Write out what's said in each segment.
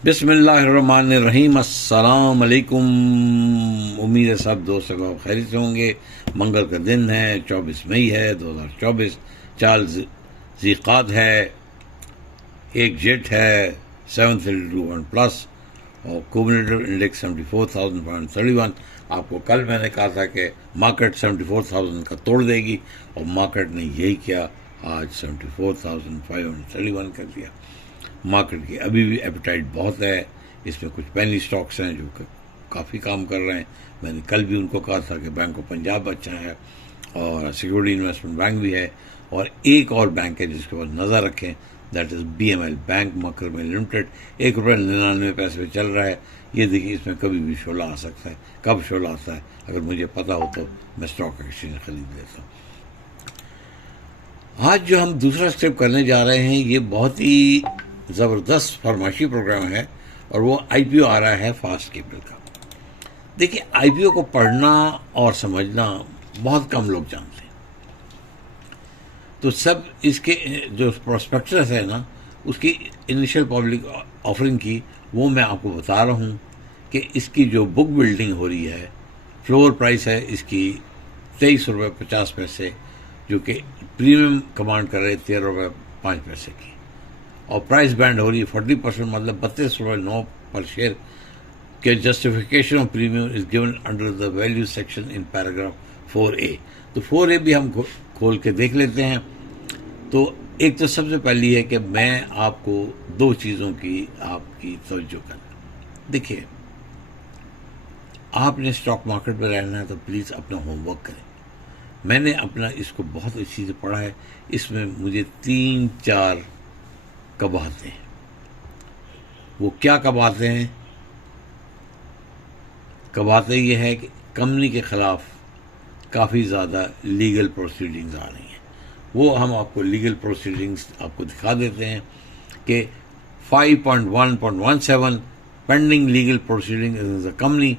बिस्मिल्लाहिर्रहमानिर्रहीम। अस्सलाम अलैकुम। उम्मीद है सब दोस्तों को खैरियत से होंगे। मंगल का दिन है, 24 मई है 2024। 4 ज़ीक़ात है, एक जेट है 732 प्लस और क्यूमुलेटिव इंडेक्स 74,531। आपको कल मैंने कहा था कि मार्केट 74,000 का तोड़ देगी और मार्केट ने यही किया। आज 74,531 कर दिया। मार्केट की अभी भी एपेटाइट बहुत है। इसमें कुछ पेनी स्टॉक्स हैं जो काफ़ी काम कर रहे हैं। मैंने कल भी उनको कहा था कि बैंक ऑफ पंजाब अच्छा है और सिक्योरिटी इन्वेस्टमेंट बैंक भी है, और एक और बैंक है जिसके ऊपर नज़र रखें, दैट इज़ BML बैंक मकर में लिमिटेड। ₹1.99 पे चल रहा है। ये देखिए, इसमें कभी भी शोला आ सकता है। कब शोला आता है अगर मुझे पता हो तो मैं स्टॉक एक्सचेंज खरीद लेता हूँ। आज जो हम दूसरा स्टेप करने जा रहे हैं, ये बहुत ही ज़बरदस्त फरमाइशी प्रोग्राम है और वो IPO आ रहा है फास्ट कैपिटल का। देखिए, IPO को पढ़ना और समझना बहुत कम लोग जानते हैं। तो सब इसके जो प्रोस्पेक्टस है ना, उसकी इनिशियल पब्लिक ऑफरिंग की, वो मैं आपको बता रहा हूँ कि इसकी जो बुक बिल्डिंग हो रही है, फ्लोर प्राइस है इसकी ₹23.50, जो कि प्रीमियम कमांड कर रहे ₹13.05 की, और प्राइस बैंड हो रही है 40%, मतलब ₹32.09 पर शेयर के। Justification of premium is given under the value section in paragraph 4A। तो 4A भी हम खोल के देख लेते हैं। तो एक तो सबसे पहली है कि मैं आपको दो चीज़ों की आपकी तवज्जो करना। देखिए, आपने स्टॉक मार्केट में रहना है तो प्लीज़ अपना होमवर्क करें। मैंने अपना इसको बहुत अच्छी से पढ़ा है। इसमें मुझे 3-4 कबाते हैं। वो क्या कबाते हैं? कबाते ये है कि कंपनी के ख़िलाफ़ काफ़ी ज़्यादा लीगल प्रोसीडिंग्स आ रही हैं। वो हम आपको लीगल प्रोसीडिंग्स आपको दिखा देते हैं कि 5.1.17 pending legal proceeding in the company.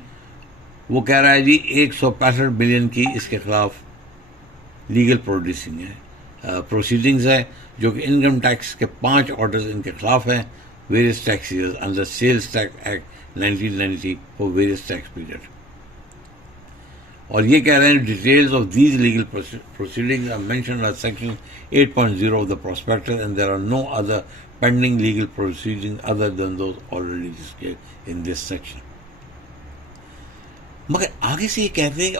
वो कह रहा है जी 165 बिलियन की इसके खिलाफ लीगल प्रोसीडिंग्स है, जो कि इनकम टैक्स के 5 ऑर्डर्स इनके खिलाफ हैं। Various taxes under sales tax act 1990 for various tax period. और ये कह रहे हैं details of these legal proceedings are mentioned at section 8.0 of the prospectus and there are no other pending legal proceeding other than those already disclosed in this section. मगर आगे से ये कहते हैं कि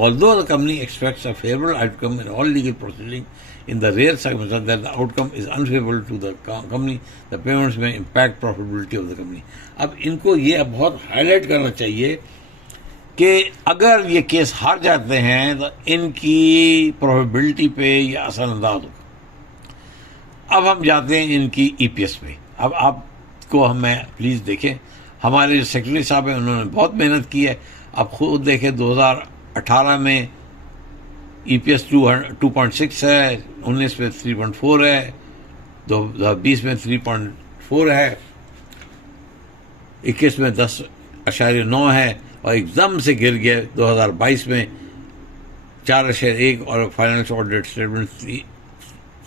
although the company expects a favorable outcome in all legal proceedings, in the rare circumstance that the outcome is unfavorable to the company, the payments may impact profitability of the company. अब इनको ये बहुत highlight करना चाहिए कि अगर ये case हार जाते हैं तो इनकी प्रॉफिटेबिलिटी पे ये असरअंदाज होगा। अब हम जाते हैं इनकी EPS पे। अब आपको मैं प्लीज़ देखें, हमारे जो सेक्रेटरी साहब हैं उन्होंने बहुत मेहनत की है। आप खुद देखें, 2018 में EPS 2.6 है, 19 में 3.4 है, 2020 में 3.4 है, 21 में 10.9 है, और एकदम से गिर गया 2022 में 4.1, और फाइनेंशियल ऑडिट स्टेटमेंट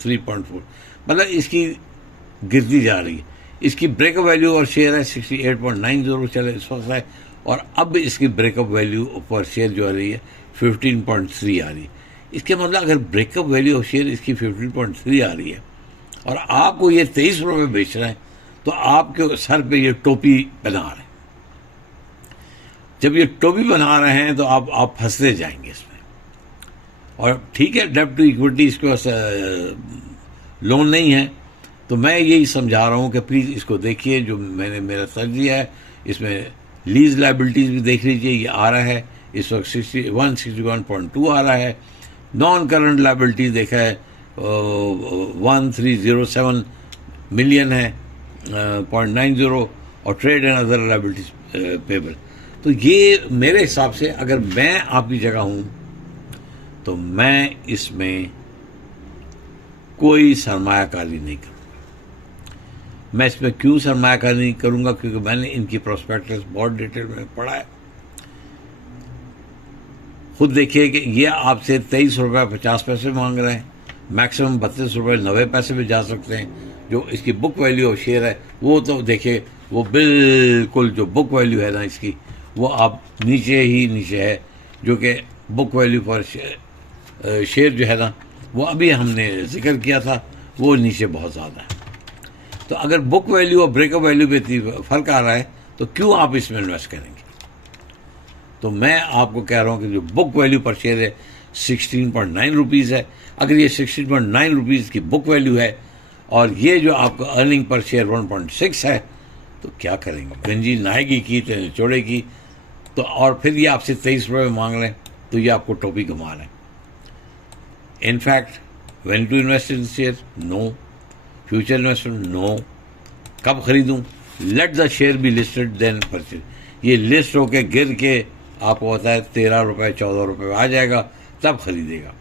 3.4। मतलब इसकी गिरती जा रही है। इसकी ब्रेकअप वैल्यू और शेयर है 68.90 चले इस वक्त है, और अब इसकी ब्रेकअप वैल्यू पर शेयर जो आ रही है 15.3 आ रही है। इसके मतलब अगर ब्रेकअप वैल्यू ऑफ शेयर इसकी 15.3 आ रही है और आपको ये ₹23 बेच रहे हैं, तो आपके सर पे ये टोपी बना रहे हैं। जब ये टोपी बना रहे हैं तो आप फंसते जाएंगे इसमें। और ठीक है, डेब्ट टू इक्विटी इसके पास लोन नहीं है, तो मैं यही समझा रहा हूँ कि प्लीज़ इसको देखिए। जो मेरा तर्जीह है, इसमें लीज लाइबिलिटीज़ भी देख लीजिए। ये आ रहा है इस वक्त 161.2 आ रहा है। नॉन करंट लाइबिलिटीज़ देखा है 1307 मिलियन है 0.90, और trade and other liabilities payable. तो ये मेरे हिसाब से अगर मैं आपकी जगह हूँ तो मैं इसमें कोई सरमायाकारी नहीं करूँगा। मैं इसमें क्यों सरमायाकारी नहीं करूँगा? क्योंकि मैंने इनकी प्रोस्पेक्टस बहुत डिटेल में पढ़ा है। खुद देखिए कि ये आपसे ₹23.50 मांग रहे हैं, मैक्सिमम ₹32.90 भी जा सकते हैं। जो इसकी बुक वैल्यू ऑफ शेयर है वो तो देखिए वो बिल्कुल जो बुक वैल्यू है ना इसकी, वो आप नीचे ही नीचे है, जो कि बुक वैल्यू पर शेयर जो है ना, वो अभी हमने जिक्र किया था, वो नीचे बहुत ज़्यादा है। तो अगर बुक वैल्यू और ब्रेकअप वैल्यू में फ़र्क आ रहा है तो क्यों आप इसमें इन्वेस्ट करेंगे? तो मैं आपको कह रहा हूँ कि जो बुक वैल्यू पर शेयर है 16.9 रुपीज़ है। अगर ये 16.9 रुपीज़ की बुक वैल्यू है और ये जो आपका अर्निंग पर शेयर 1.6 है, तो क्या करेंगे? गंजी नहाएगी की तो निचोड़ेगी। तो और फिर ये आपसे 23 रुपये मांग लें तो ये आपको टोपी घुमा रहे हैं। In fact when to invest in share? No. Future investment? No. कब खरीदूं? Let the share be listed then purchase. ये लिस्ट होके गिर के आपको पता है 13 रुपये 14 रुपये आ जाएगा, तब खरीदेगा।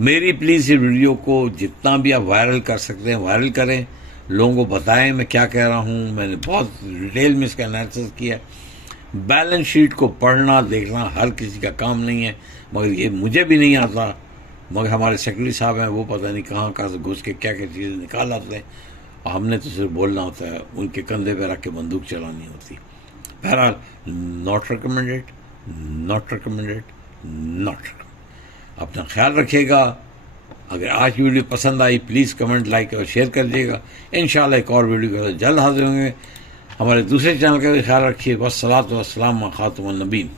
मेरी प्लीज़ इस वीडियो को जितना भी आप वायरल कर सकते हैं वायरल करें, लोगों को बताएं मैं क्या कह रहा हूँ। मैंने बहुत डिटेल में इसका एनालिसिस किया। बैलेंस शीट को पढ़ना देखना हर किसी का काम नहीं है, मगर ये मुझे भी नहीं आता, मगर हमारे सेक्रेटरी साहब हैं, वो पता नहीं कहाँ कहाँ से घुस के क्या क्या चीज़ें निकाल आते हैं, और हमने तो सिर्फ बोलना होता है, उनके कंधे पे रख के बंदूक चलानी होती। बहरहाल not recommended, not recommended, not recommended. अपना ख्याल रखिएगा। अगर आज की वीडियो पसंद आई प्लीज़ कमेंट, लाइक और शेयर कर दीजिएगा। इंशाल्लाह एक और वीडियो के साथ जल्द हाजिर होंगे। हमारे दूसरे चैनल का भी ख्याल रखिए। वस्सलातु वस्सलामु अला खातमुन नबीय्यीन।